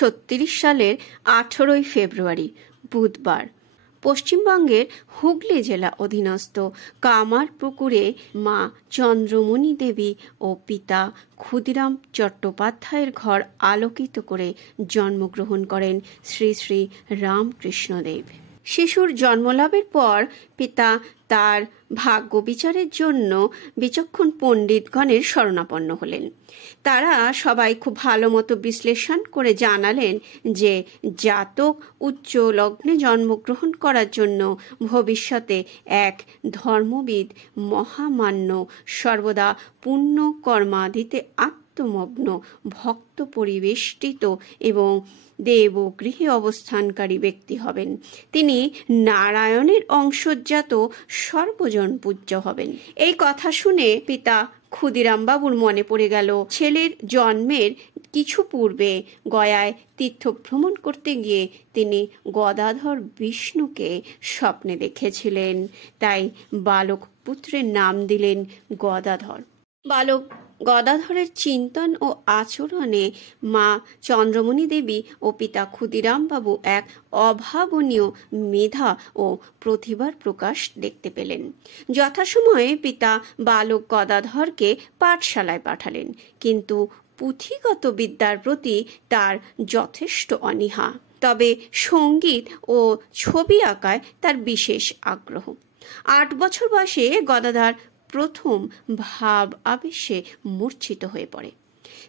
1936 সালের 18 ফেব্রুয়ারি বুধবার পশ্চিমবঙ্গের হুগলি জেলা অধীনস্থ কামারপুকুরে মা চন্দ্রমণি দেবী ও পিতা ক্ষুদিরাম চট্টোপাধ্যায়ের ঘর আলোকিত করে জন্মগ্রহণ করেন শ্রী শ্রী রামকৃষ্ণদেব। শিশুর জন্মলাভের পর পিতা তার ভাগ্য বিচারের জন্য বিচক্ষণ পণ্ডিতগণের শরণাপন্ন হলেন। তারা সবাই খুব ভালো মতো বিশ্লেষণ করে জানালেন যে জাতক উচ্চ লগ্নে জন্মগ্রহণ করার জন্য ভবিষ্যতে এক ধর্মবিদ, মহামান্য, সর্বদা পুণ্য কর্মাদিতে আত্মমগ্ন, ভক্ত পরিবেষ্টিত এবং দেবগৃহে অবস্থানকারী ব্যক্তি হবেন। তিনি নারায়ণের অংশজাত সর্বজন পূজ্য হবেন। এই কথা শুনে পিতা ক্ষুদিরাম বাবুর মনে পড়ে গেল ছেলের জন্মের কিছু পূর্বে গয়ায় তীর্থ ভ্রমণ করতে গিয়ে তিনি গদাধর বিষ্ণুকে স্বপ্নে দেখেছিলেন। তাই বালক পুত্রের নাম দিলেন গদাধর। বালক গদাধরের চিন্তন ও আচরণে মা চন্দ্রমণি দেবী ও পিতা ক্ষুদিরাম বাবু এক অভাবনীয় মেধা ও প্রতিভার প্রকাশ দেখতে পেলেন। যথাসময়ে পিতা বালক গদাধরকে পাঠশালায় পাঠালেন, কিন্তু পুঁথিগত বিদ্যার প্রতি তার যথেষ্ট অনীহা। তবে সঙ্গীত ও ছবি আঁকায় তার বিশেষ আগ্রহ। 8 বছর বয়সে গদাধর প্রথম ভাব আবেশে মূর্ছিত হয়ে পড়ে।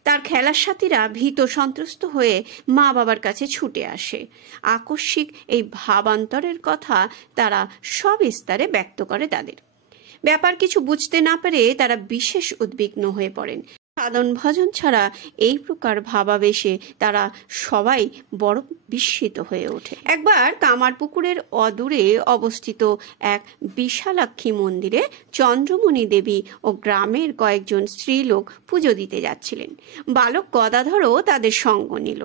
তার খেলার সাথীরা ভীত সন্ত্রস্ত হয়ে মা বাবার কাছে ছুটে আসে। আকস্মিক এই ভাবান্তরের কথা তারা সবিস্তারে ব্যক্ত করে তাদের। ব্যাপার কিছু বুঝতে না পেরে তারা বিশেষ উদ্বিগ্ন হয়ে পড়েন। সাধন ভজন ছাড়া এই প্রকার ভাবাবেশে তারা সবাই বড় বিস্মিত হয়ে ওঠে। একবার কামারপুকুরের অদূরে অবস্থিত এক বিশালাক্ষী মন্দিরে চন্দ্রমণি দেবী ও গ্রামের কয়েকজন স্ত্রীলোক পুজো দিতে যাচ্ছিলেন। বালক গদাধরও তাদের সঙ্গ নিল।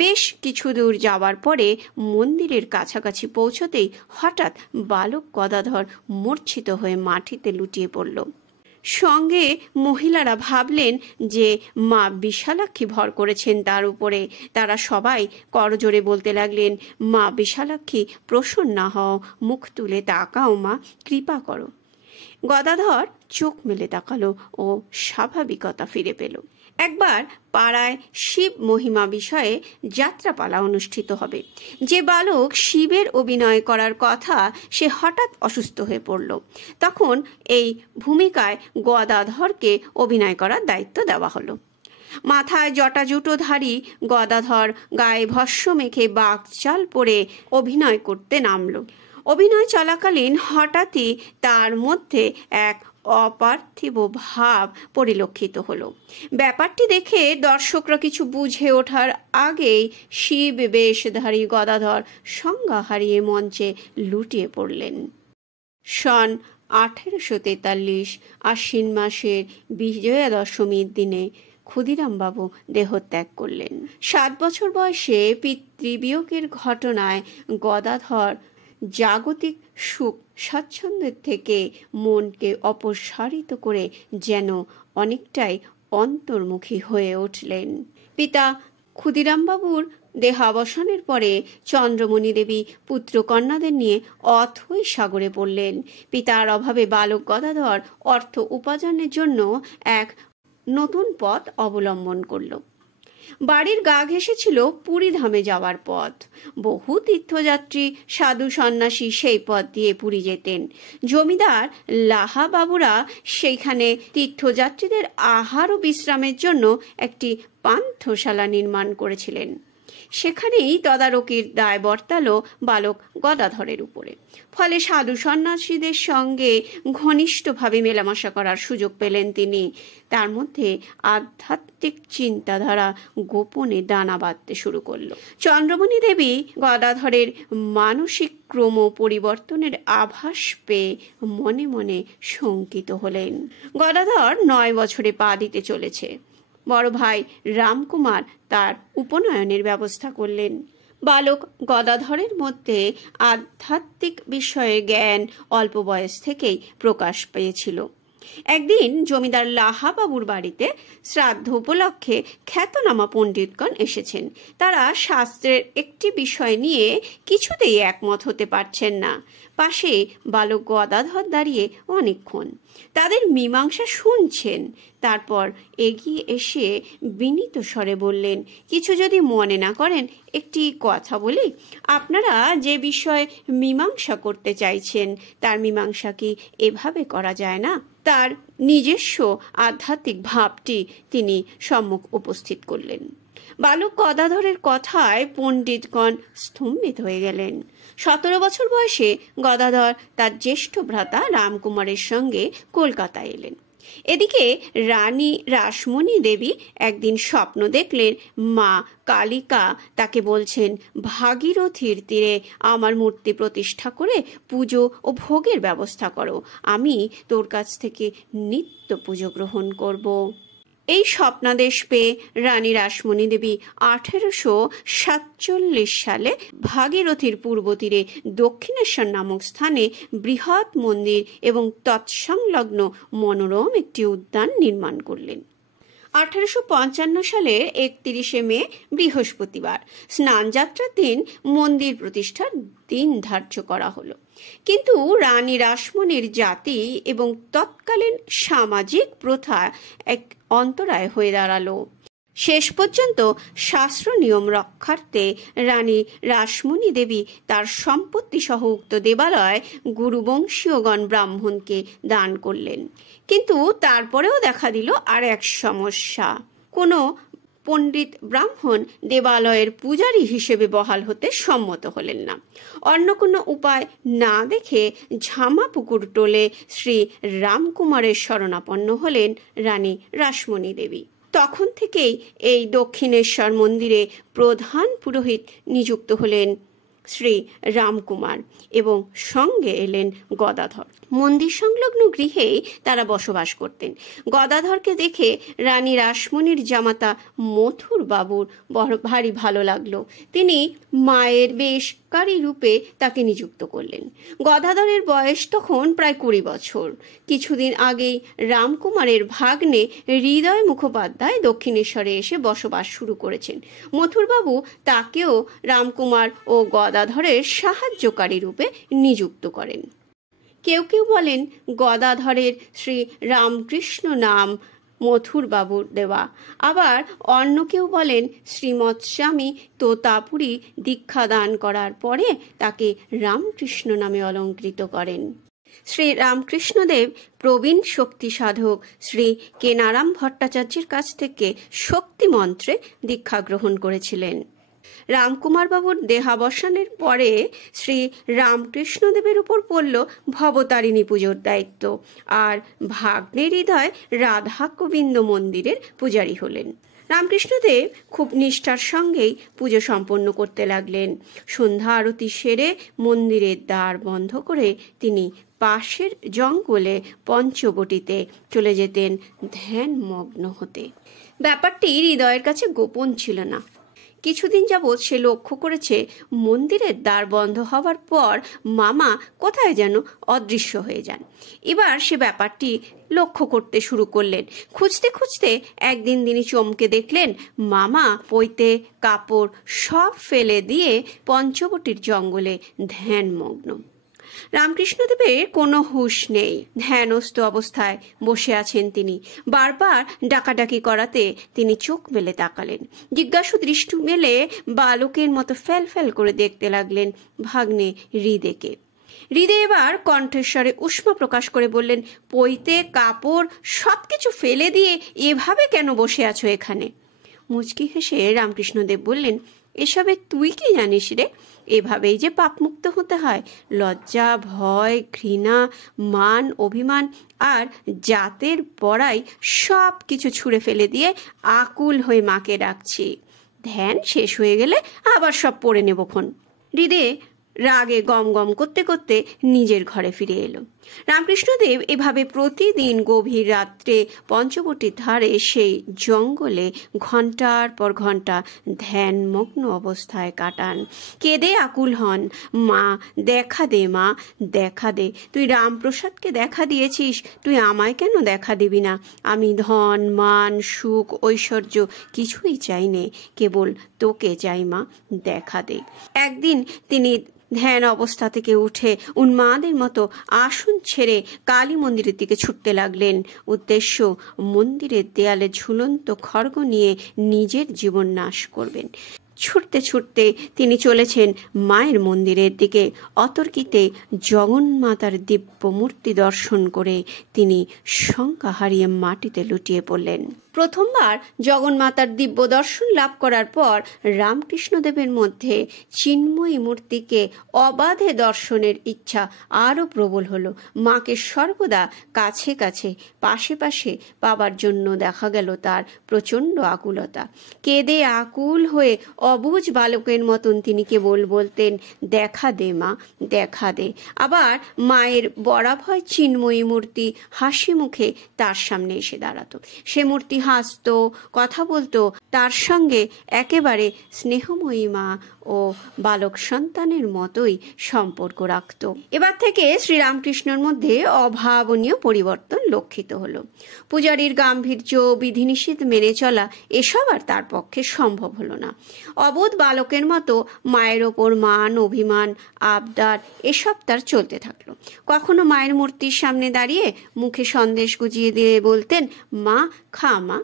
বেশ কিছু দূর যাওয়ার পরে মন্দিরের কাছাকাছি পৌঁছতেই হঠাৎ বালক গদাধর মূর্ছিত হয়ে মাটিতে লুটিয়ে পড়ল। সঙ্গে মহিলারা ভাবলেন যে মা বিশালাক্ষী ভর করেছেন তার উপরে। তারা সবাই করজোরে বলতে লাগলেন, মা বিশালাক্ষী প্রসন্না হও, মুখ তুলে তাকাও মা, কৃপা করো। গদাধর চোখ মেলে তাকালো ও স্বাভাবিকতা ফিরে পেল। একবার পাড়ায় শিব মহিমা বিষয়ে যাত্রাপালা অনুষ্ঠিত হবে। যে বালক শিবের অভিনয় করার কথা সে হঠাৎ অসুস্থ হয়ে পড়ল। তখন এই ভূমিকায় গদাধরকে অভিনয় করার দায়িত্ব দেওয়া হলো। মাথায় জটাজুটোধারী গদাধর গায়ে ভস্ম মেখে বাকচাল পরে অভিনয় করতে নামল। অভিনয় চলাকালীন হঠাৎই তার মধ্যে এক অপার্থিব ভাব পরিলক্ষিত হলো। ব্যাপারটি দেখে দর্শকরা কিছু বুঝে ওঠার আগেই শিব বেশধারী গদাধর সংজ্ঞা হারিয়ে মঞ্চে লুটিয়ে পড়লেন। সন 1843 আশ্বিন মাসের বিজয়া দশমীর দিনে ক্ষুদিরাম বাবু দেহত্যাগ করলেন। 7 বছর বয়সে পিতৃবিয়োগের ঘটনায় গদাধর জাগতিক সুখ স্বাচ্ছন্দ্যের থেকে মনকে অপসারিত করে যেন অনেকটাই অন্তর্মুখী হয়ে উঠলেন। পিতা ক্ষুদিরাম বাবুর দেহাবসানের পরে চন্দ্রমণি দেবী পুত্রকন্যাদের নিয়ে অথৈ সাগরে পড়লেন। পিতার অভাবে বালক গদাধর অর্থ উপার্জনের জন্য এক নতুন পথ অবলম্বন করল। বাড়ির গা ঘেঁষেছিল পুরী ধামে যাওয়ার পথ। বহু তীর্থযাত্রী সাধু সন্ন্যাসী সেই পথ দিয়ে পুরী যেতেন। জমিদার লাহা বাবুরা সেইখানে তীর্থযাত্রীদের আহার ও বিশ্রামের জন্য একটি পান্থশালা নির্মাণ করেছিলেন। সেখানেই তদারকির দায় বর্তালো বালক গদাধরের উপরে। ফলে সাধু সন্ন্যাসীদের সঙ্গে ঘনিষ্ঠভাবে মেলামেশা করার সুযোগ পেলেন তিনি। তার মধ্যে আধ্যাত্মিক চিন্তাধারা গোপনে দানা বাঁধতে শুরু করল। চন্দ্রমণি দেবী গদাধরের মানসিক ক্রম পরিবর্তনের আভাস পেয়ে মনে মনে শঙ্কিত হলেন। গদাধর 9 বছরে পা দিতে চলেছে। বড় ভাই রামকুমার তার উপনয়নের ব্যবস্থা করলেন। বালক গদাধরের মধ্যে আধ্যাত্মিক বিষয়ে জ্ঞান অল্প বয়স থেকেই প্রকাশ পেয়েছিল। একদিন জমিদার লাহাবাবুর বাড়িতে শ্রাদ্ধ উপলক্ষে খ্যাতনামা পণ্ডিতগণ এসেছেন। তারা শাস্ত্রের একটি বিষয় নিয়ে কিছুতেই একমত হতে পারছেন না। পাশে বালক গদাধর দাঁড়িয়ে অনেকক্ষণ তাদের মীমাংসা শুনছেন। তারপর এগিয়ে এসে বিনীত স্বরে বললেন, কিছু যদি মনে না করেন একটি কথা বলি। আপনারা যে বিষয়ে মীমাংসা করতে চাইছেন তার মীমাংসা কি এভাবে করা যায় না? তার নিজস্ব আধ্যাত্মিক ভাবটি তিনি সম্মুখ উপস্থিত করলেন। বালক গদাধরের কথায় পণ্ডিতগণ স্তম্ভিত হয়ে গেলেন। 17 বছর বয়সে গদাধর তার জ্যেষ্ঠ ভ্রাতা রামকুমারের সঙ্গে কলকাতায় এলেন। এদিকে রানী রাসমণি দেবী একদিন স্বপ্ন দেখলেন মা কালিকা তাকে বলছেন, ভাগীরথীর তীরে আমার মূর্তি প্রতিষ্ঠা করে পুজো ও ভোগের ব্যবস্থা করো, আমি তোর কাছ থেকে নিত্য পুজো গ্রহণ করব। এই স্বপ্নাদেশ পেয়ে রানী রাসমণি দেবী 1847 সালে ভাগীরথীর পূর্ব তীরে দক্ষিণেশ্বর নামক স্থানে বৃহৎ মন্দির এবং তৎসংলগ্ন মনোরম একটি উদ্যান নির্মাণ করলেন। 1855 সালের 31 মে বৃহস্পতিবার স্নানযাত্রার দিন মন্দির প্রতিষ্ঠার দিন ধার্য করা হলো। কিন্তু রানী রাসমণির জাতি এবং তৎকালীন সামাজিক প্রথা এক অন্তরায় হয়ে দাঁড়ালো। শেষ পর্যন্ত শাস্ত্র নিয়ম রক্ষার্থে রানী রাসমণি দেবী তার সম্পত্তি সহ উক্ত দেবালয় গুরুবংশীয়গণ ব্রাহ্মণকে দান করলেন। কিন্তু তারপরেও দেখা দিল আর এক সমস্যা। কোনো পণ্ডিত ব্রাহ্মণ দেবালয়ের পূজারী হিসেবে বহাল হতে সম্মত হলেন না। অন্য কোনো উপায় না দেখে ঝামাপুকুর টোলে শ্রী রামকুমারের শরণাপন্ন হলেন রানী রাসমণি দেবী। তখন থেকেই এই দক্ষিণেশ্বর মন্দিরে প্রধান পুরোহিত নিযুক্ত হলেন শ্রী রামকুমার এবং সঙ্গে এলেন গদাধর। মন্দির সংলগ্ন গৃহেই তারা বসবাস করতেন। গদাধরকে দেখে রানী রাসমণির জামাতা মথুর বাবুর ভারী ভালো লাগলো। তিনি মায়ের বেশকারী রূপে তাকে নিযুক্ত করলেন। গদাধরের বয়স তখন প্রায় 20 বছর। কিছুদিন আগেই রামকুমারের ভাগ্নে হৃদয় মুখোপাধ্যায় দক্ষিণেশ্বরে এসে বসবাস শুরু করেছেন। মথুরবাবু তাকেও রামকুমার ও গদাধরের সাহায্যকারী রূপে নিযুক্ত করেন। কেউ কেউ বলেন গদাধরের শ্রী রামকৃষ্ণ নাম মথুরবাবুর দেওয়া, আবার অন্য কেউ বলেন শ্রীমৎ স্বামী তোতাপুরী দীক্ষা দান করার পরে তাকে রামকৃষ্ণ নামে অলঙ্কৃত করেন। শ্রী রামকৃষ্ণদেব প্রবীণ শক্তি সাধক শ্রী কেনারাম ভট্টাচার্যের কাছ থেকে শক্তি মন্ত্রে দীক্ষা গ্রহণ করেছিলেন। রামকুমার বাবুর দেহাবসানের পরে শ্রী রামকৃষ্ণদেবের উপর পড়ল ভবতারিণী পুজোর দায়িত্ব, আর ভাগ্নের হৃদয় রাধা গোবিন্দ মন্দিরের পূজারী হলেন। রামকৃষ্ণদেব খুব নিষ্ঠার সঙ্গেই পুজো সম্পন্ন করতে লাগলেন। সন্ধ্যা আরতি সেরে মন্দিরের দ্বার বন্ধ করে তিনি পাশের জঙ্গলে পঞ্চবটিতে চলে যেতেন ধ্যানমগ্ন হতে। ব্যাপারটি হৃদয়ের কাছে গোপন ছিল না। কিছুদিন যাবৎ সে লক্ষ্য করেছে মন্দিরের দ্বার বন্ধ হওয়ার পর মামা কোথায় যেন অদৃশ্য হয়ে যান। এবার সে ব্যাপারটি লক্ষ্য করতে শুরু করলেন। খুঁজতে খুঁজতে একদিন তিনি চমকে দেখলেন মামা পৈতে কাপড় সব ফেলে দিয়ে পঞ্চবটির জঙ্গলে ধ্যানমগ্ন। রামকৃষ্ণদেবের কোনো হুঁশ নেই। ধ্যানস্থ অবস্থায় বসে আছেন তিনি। বারবার ডাকাডাকি করাতে তিনি চোখ মেলে তাকালেন। জিজ্ঞাসু দৃষ্টি মেলে বালকের মতো ফ্যাল ফ্যাল করে দেখতে লাগলেন ভাগ্নে হৃদেকে। হৃদে এবার কণ্ঠস্বরে উষ্মা প্রকাশ করে বললেন, পৈতে কাপড় সবকিছু ফেলে দিয়ে এভাবে কেন বসে আছো এখানে? মুচকি হেসে রামকৃষ্ণদেব বললেন, এসবে তুই কি জানিস রে? এভাবেই যে পাপমুক্ত হতে হয়। লজ্জা, ভয়, ঘৃণা, মান, অভিমান আর জাতের বড়াই সব কিছু ছুঁড়ে ফেলে দিয়ে আকুল হয়ে মাকে ডাকছি। ধ্যান শেষ হয়ে গেলে আবার সব পড়ে নেবক্ষণ। হৃদে রাগে গম গম করতে করতে নিজের ঘরে ফিরে এলো। রামকৃষ্ণদেব এভাবে প্রতিদিন গভীর রাত্রে পঞ্চবটির ধারে সেই জঙ্গলে ঘন্টার পর ঘন্টা ধ্যানমগ্ন অবস্থায় কাটান। কেঁদে আকুল হন, মা দেখা দে, মা দেখা দে, তুই রামপ্রসাদকে দেখা দিয়েছিস, তুই আমায় কেন দেখা দিবি না? আমি ধন মান সুখ ঐশ্বর্য কিছুই চাই নে, কেবল তোকে চাই মা, দেখা দে। একদিন তিনি ধ্যান অবস্থা থেকে উঠে উন্মাদের মতো আসন ছেড়ে কালী মন্দিরের দিকে ছুটতে লাগলেন। উদ্দেশ্য মন্দিরের দেয়ালে ঝুলন্ত খড়গ নিয়ে নিজের জীবন নাশ করবেন। ছুটতে ছুটতে তিনি চলেছেন মায়ের মন্দিরের দিকে। অতর্কিতে জগন্মাতার দিব্য মূর্তি দর্শন করে তিনি শঙ্কা হারিয়ে মাটিতে লুটিয়ে পড়লেন। প্রথমবার জগন্মাতার দিব্য দর্শন লাভ করার পর রামকৃষ্ণদেবের মধ্যে চিন্ময়ী মূর্তিকে অবাধে দর্শনের ইচ্ছা আরও প্রবল হলো। মাকে সর্বদা কাছে কাছে পাশে পাশে পাবার জন্য দেখা গেল তার প্রচণ্ড আকুলতা। কেঁদে আকুল হয়ে অবুঝ বালকের মতন তিনি কেবল বলতেন, দেখা দে মা, দেখা দে। আবার মায়ের বরাভয় চিন্ময়ী মূর্তি হাসি মুখে তার সামনে এসে দাঁড়াতো। সে মূর্তি হাসতো, কথা বলতো, তার সঙ্গে একেবারে স্নেহময়ী মা ও বালক সন্তানের মতোই সম্পর্ক রাখত। এবার থেকে শ্রীরামকৃষ্ণের মধ্যে অভাবনীয় পরিবর্তন লক্ষিত হলো। পূজারীর গাম্ভীর্য, বিধিনিষেধ মেনে চলা এসব আর তার পক্ষে সম্ভব হলো না। অবোধ বালকের মতো মায়ের ওপর মান অভিমান আবদার এসব তার চলতে থাকলো। কখনো মায়ের মূর্তির সামনে দাঁড়িয়ে মুখে সন্দেশ গুজিয়ে দিয়ে বলতেন, মা খা মা।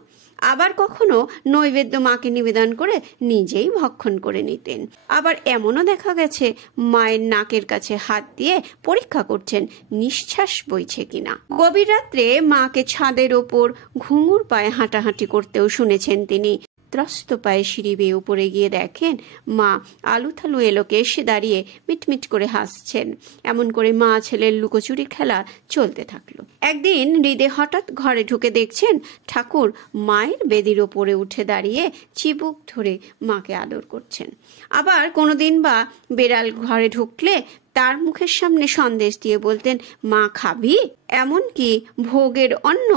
আবার কখনো নৈবেদ্য মাকে নিবেদন করে নিজেই ভক্ষণ করে নিতেন। আবার এমনও দেখা গেছে মায়ের নাকের কাছে হাত দিয়ে পরীক্ষা করছেন নিঃশ্বাস বইছে কিনা। গভীর রাত্রে মাকে ছাদের ওপর ঘুঙুর পায়ে হাঁটাহাঁটি করতেও শুনেছেন তিনি। ত্রস্ত পায়ে সিঁড়ি বেয়ে উপরে গিয়ে দেখেন মা আলুথালু এলোকে এসে দাঁড়িয়ে মিটমিট করে হাসছেন। এমন করে মা ছেলের লুকোচুরি খেলা চলতে থাকলো। একদিন হৃদে হঠাৎ ঘরে ঢুকে দেখছেন ঠাকুর মায়ের বেদির ওপরে উঠে দাঁড়িয়ে চিবুক ধরে মাকে আদর করছেন। আবার কোনোদিন বা বেড়াল ঘরে ঢুকলে তার মুখের সামনে সন্দেশ দিয়ে বলতেন, মা খাবি? এমনকি ভোগের অন্ন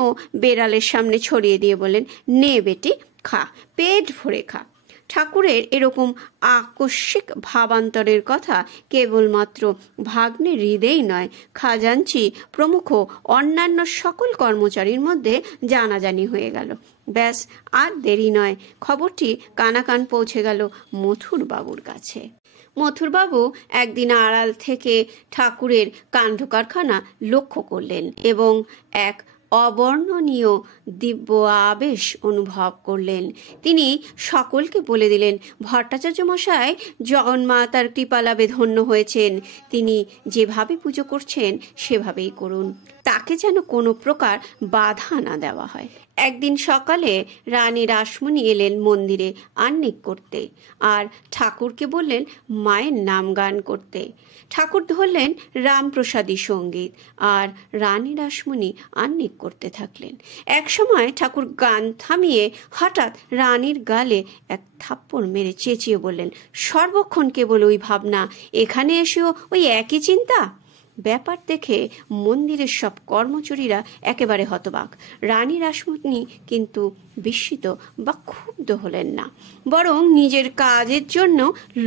বেড়ালের সামনে ছড়িয়ে দিয়ে বলেন, নে বেটি খা, পেট ভরে খা। ঠাকুরের এরকম আকস্মিক ভাবান্তরের কথা কেবলমাত্র ভাগ্নের হৃদয়েই নয়, খাজাঞ্চি প্রমুখ অন্যান্য সকল কর্মচারীর মধ্যে জানাজানি হয়ে গেল। ব্যাস, আর দেরি নয়, খবরটি কানাকান পৌঁছে গেল মথুরবাবুর কাছে। মথুরবাবু একদিন আড়াল থেকে ঠাকুরের কাণ্ড কারখানা লক্ষ্য করলেন এবং এক অবর্ণনীয় দিব্য আবেশ অনুভব করলেন। তিনি সকলকে বলে দিলেন, ভট্টাচার্য মশাই জগন্মাতার কৃপালাভে ধন্য হয়েছেন। তিনি যেভাবে পুজো করছেন সেভাবেই করুন, তাকে যেন কোনো প্রকার বাধা না দেওয়া হয়। একদিন সকালে রানী রাসমণি এলেন মন্দিরে আহ্নিক করতে, আর ঠাকুরকে বললেন মায়ের নাম গান করতে। ঠাকুর ধরলেন রামপ্রসাদী সঙ্গীত, আর রানী রাসমণি আহ্নিক করতে থাকলেন। এক সময় ঠাকুর গান থামিয়ে হঠাৎ রানীর গালে এক থাপ্পড় মেরে চেঁচিয়ে বললেন, সর্বক্ষণ কেবল ওই ভাবনা, এখানে এসেও ওই একই চিন্তা। ব্যাপার দেখে মন্দিরের সব কর্মচারীরা একেবারে হতবাক। রানী রাসমণি কিন্তু বিস্মিত বা ক্ষুব্ধ হলেন না, বরং নিজের কাজের জন্য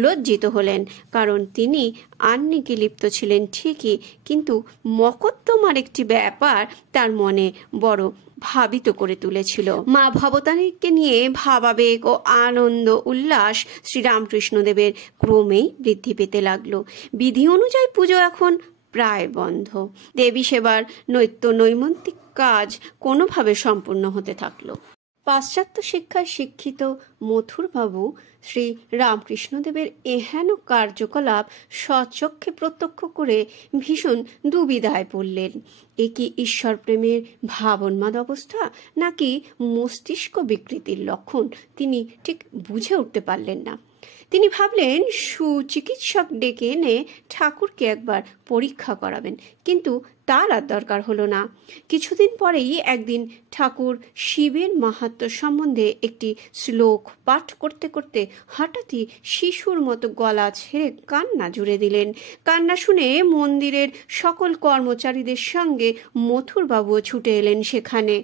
লজ্জিত হলেন। কারণ তিনি আহ্নিকে লিপ্ত ছিলেন ঠিকই, কিন্তু মকদ্দমার একটি ব্যাপার তার মনে বড় ভাবিত করে তুলেছিল। মা ভবতারিণীকে নিয়ে ভাবাবেগ ও আনন্দ উল্লাস শ্রীরামকৃষ্ণদেবের ক্রমেই বৃদ্ধি পেতে লাগলো। বিধি অনুযায়ী পুজো এখন প্রায় বন্ধ। দেবী সেবার নৈত্য নৈমিত্তিক কাজ কোনোভাবে সম্পূর্ণ হতে থাকলো। পাশ্চাত্য শিক্ষায় শিক্ষিত মথুরবাবু শ্রী রামকৃষ্ণদেবের এহেন কার্যকলাপ স্বচক্ষে প্রত্যক্ষ করে ভীষণ দুবিধায় পড়লেন। এ কি ঈশ্বর প্রেমের ভাবোন্মাদ অবস্থা, নাকি মস্তিষ্ক বিকৃতির লক্ষণ? তিনি ঠিক বুঝে উঠতে পারলেন না। তিনি ভাবলেন সুচিকিৎসক ডেকে এনে ঠাকুরকে একবার পরীক্ষা করাবেন, কিন্তু তার আর দরকার হলো না। কিছুদিন পরেই একদিন ঠাকুর শিবের মাহাত্ম্য সম্বন্ধে একটি শ্লোক পাঠ করতে করতে হঠাৎই শিশুর মতো গলা ছেড়ে কান্না জুড়ে দিলেন। কান্না শুনে মন্দিরের সকল কর্মচারীদের সঙ্গে মথুরবাবুও ছুটে এলেন সেখানে।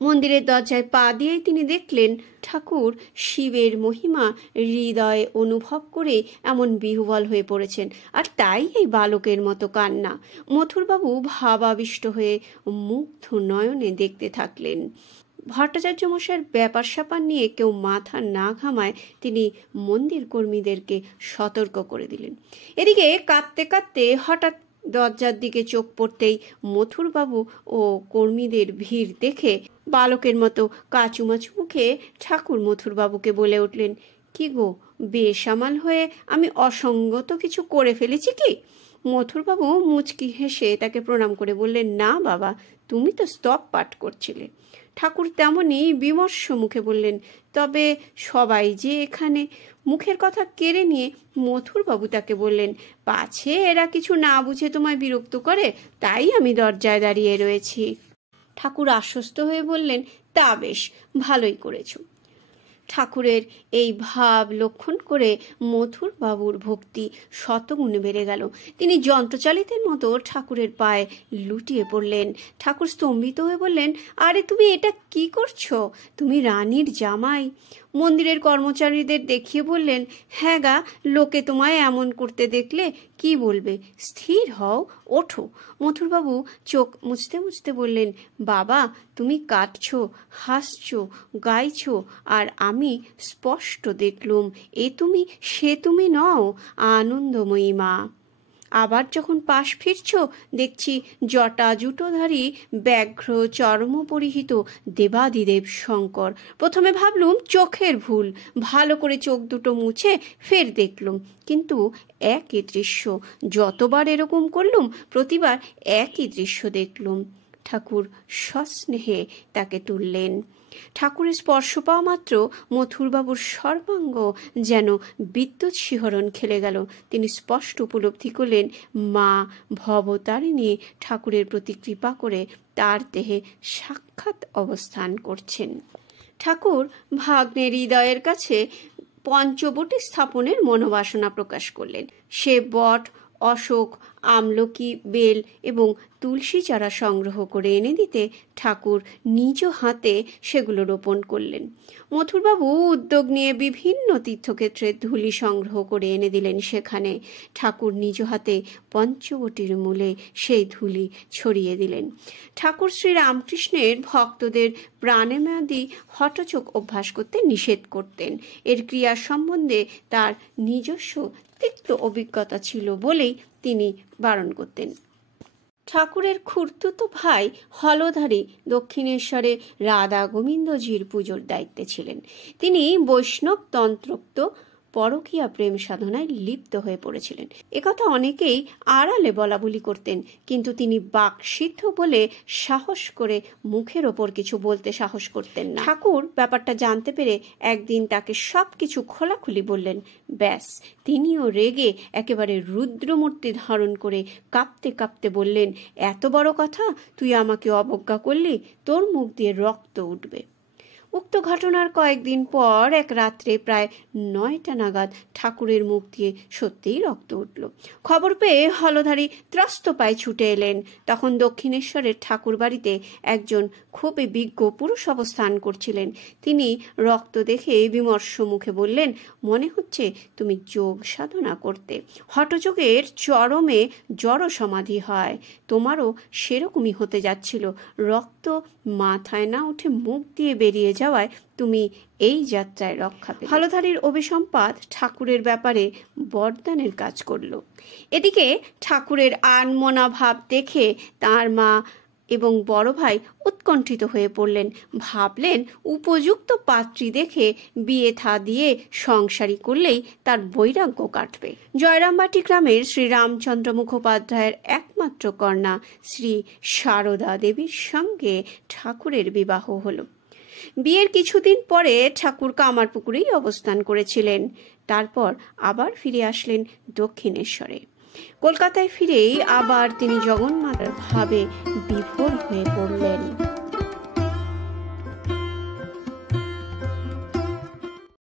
মন্দিরের দরজায় পা দিয়েই তিনি দেখলেন ঠাকুর শিবের মহিমা হৃদয়ে অনুভব করে এমন বিহ্বল হয়ে পড়েছেন, আর তাই এই বালকের মতো কান্না। মথুরবাবু ভাবাবিষ্ট হয়ে মুগ্ধ নয়নে দেখতে থাকলেন। ভট্টাচার্য মশাইয়ের ব্যাপার স্যাপার নিয়ে কেউ মাথা না ঘামায় তিনি মন্দির কর্মীদেরকে সতর্ক করে দিলেন। এদিকে কাঁদতে কাঁদতে হঠাৎ দরজার দিকে চোখ পড়তেই মথুরবাবু ও কর্মীদের ভিড় দেখে বালকের মতো কাচুমাচু মুখে ঠাকুর মথুরবাবুকে বলে উঠলেন, কি গো, বেসামাল হয়ে আমি অসঙ্গত কিছু করে ফেলেছি কি? মথুরবাবু মুচকি হেসে তাকে প্রণাম করে বললেন, না বাবা, তুমি তো স্তব পাঠ করছিলে। ঠাকুর তেমনই বিমর্ষ মুখে বললেন, তবে সবাই যে এখানে। মুখের কথা কেড়ে নিয়ে মথুরবাবু তাকে বললেন, পাছে এরা কিছু না বুঝে তোমায় বিরক্ত করে, তাই আমি দরজায় দাঁড়িয়ে রয়েছি। ঠাকুর আশ্বস্ত হয়ে বললেন, তা বেশ, ভালোই করেছ। ঠাকুরের এই ভাব লক্ষণ করে মথুরবাবুর ভক্তি শতগুণে বেড়ে গেল। তিনি যন্ত্রচালিতের মতো ঠাকুরের পায়ে লুটিয়ে পড়লেন। ঠাকুর স্তম্ভিত হয়ে বললেন, আরে তুমি এটা কি করছো? তুমি রানীর জামাই। মন্দিরের কর্মচারীদের দেখিয়ে বললেন, হ্যাঁ গা, লোকে তোমায় এমন করতে দেখলে কি বলবে? স্থির হও, ওঠো। মথুরবাবু চোখ মুছতে মুছতে বললেন, বাবা, তুমি কাঁদছো, হাসছো, গাইছো, আর আমি স্পষ্ট দেখলুম এ তুমি সে তুমি নও, আনন্দময়ী মা। আবার যখন পাশ ফিরছ দেখছি জটা জুটোধারী ব্যাঘ্র চর্ম পরিহিত দেবাদিদেব শঙ্কর। প্রথমে ভাবলুম চোখের ভুল, ভালো করে চোখ দুটো মুছে ফের দেখলুম, কিন্তু একই দৃশ্য। যতবার এরকম করলুম প্রতিবার একই দৃশ্য দেখলুম। ঠাকুর সস্নেহে তাকে তুললেন। ঠাকুরের স্পর্শ পাওয়া মাত্র মথুরবাবুর সর্বাঙ্গ যেন বিদ্যুৎ শিহরণ খেলে গেল। তিনি স্পষ্ট উপলব্ধি করলেন মা ভবতারিণী ঠাকুরের প্রতি কৃপা করে তার দেহে সাক্ষাৎ অবস্থান করছেন। ঠাকুর ভাগ্নের হৃদয়ের কাছে পঞ্চবটী স্থাপনের মনোবাসনা প্রকাশ করলেন। সে বট, অশোক, আমলকি, বেল এবং তুলসী চারা সংগ্রহ করে এনে দিতে ঠাকুর নিজ হাতে সেগুলো রোপণ করলেন। মথুরবাবু উদ্যোগ নিয়ে বিভিন্ন তীর্থক্ষেত্রের ধুলি সংগ্রহ করে এনে দিলেন সেখানে। ঠাকুর নিজ হাতে পঞ্চবটির মূলে সেই ধুলি ছড়িয়ে দিলেন। ঠাকুর শ্রীরামকৃষ্ণের ভক্তদের প্রাণায়ামাদি হঠযোগ অভ্যাস করতে নিষেধ করতেন। এর ক্রিয়া সম্বন্ধে তার নিজস্ব তিক্ত অভিজ্ঞতা ছিল বলেই তিনি বারণ করতেন। ঠাকুরের খুড়তুতো ভাই হলধারী দক্ষিণেশ্বরে রাধা গোবিন্দজির পুজোর দায়িত্বে ছিলেন। তিনি বৈষ্ণব তন্ত্রোক্ত পরকীয়া প্রেম সাধনায় লিপ্ত হয়ে পড়েছিলেন। একথা অনেকেই আড়ালে বলা বলি করতেন, কিন্তু তিনি বাকসিদ্ধ বলে সাহস করে মুখের ওপর কিছু বলতে সাহস করতেন না। ঠাকুর ব্যাপারটা জানতে পেরে একদিন তাকে সব কিছু খোলাখুলি বললেন। ব্যাস, তিনিও রেগে একেবারে রুদ্রমূর্তি ধারণ করে কাঁপতে কাঁপতে বললেন, এত বড় কথা, তুই আমাকে অবজ্ঞা করলি, তোর মুখ দিয়ে রক্ত উঠবে। উক্ত ঘটনার কয়েকদিন পর এক রাত্রে প্রায় 9টা নাগাদ ঠাকুরের মুখ দিয়ে সত্যিই রক্ত উঠল। খবর পেয়ে হলধারী ত্রস্ত পায়ে ছুটে এলেন। তখন দক্ষিণেশ্বরের ঠাকুর বাড়িতে একজন খুবই বিজ্ঞ পুরুষ অবস্থান করছিলেন। তিনি রক্ত দেখে বিমর্ষ মুখে বললেন, মনে হচ্ছে তুমি যোগ সাধনা করতে। হঠযোগের চরমে জড় সমাধি হয়, তোমারও সেরকমই হতে যাচ্ছিল। রক্ত মাথায় না উঠে মুখ দিয়ে বেরিয়ে যাওয়ায় তুমি এই যাত্রায় রক্ষা পেলে। হলধারীর অভিসম্পাত ঠাকুরের ব্যাপারে বরদানের কাজ করল। এদিকে ঠাকুরের আনমনা ভাব দেখে তার মা এবং বড় ভাই উৎকণ্ঠিত হয়ে পড়লেন। ভাবলেন উপযুক্ত পাত্রী দেখে বিয়ে থা দিয়ে সংসারী করলেই তার বৈরাগ্য কাটবে। জয়রামবাটি গ্রামের শ্রী রামচন্দ্র মুখোপাধ্যায়ের একমাত্র কন্যা শ্রী সারদা দেবীর সঙ্গে ঠাকুরের বিবাহ হলো। বিয়ের কিছুদিন পরে ঠাকুর কামারপুকুরেই অবস্থান করেছিলেন। তারপর আবার ফিরে আসলেন দক্ষিণেশ্বরে। কলকাতায় ফিরেই আবার তিনি জগন্মাতার ভাবে বিভোর হয়ে পড়লেন।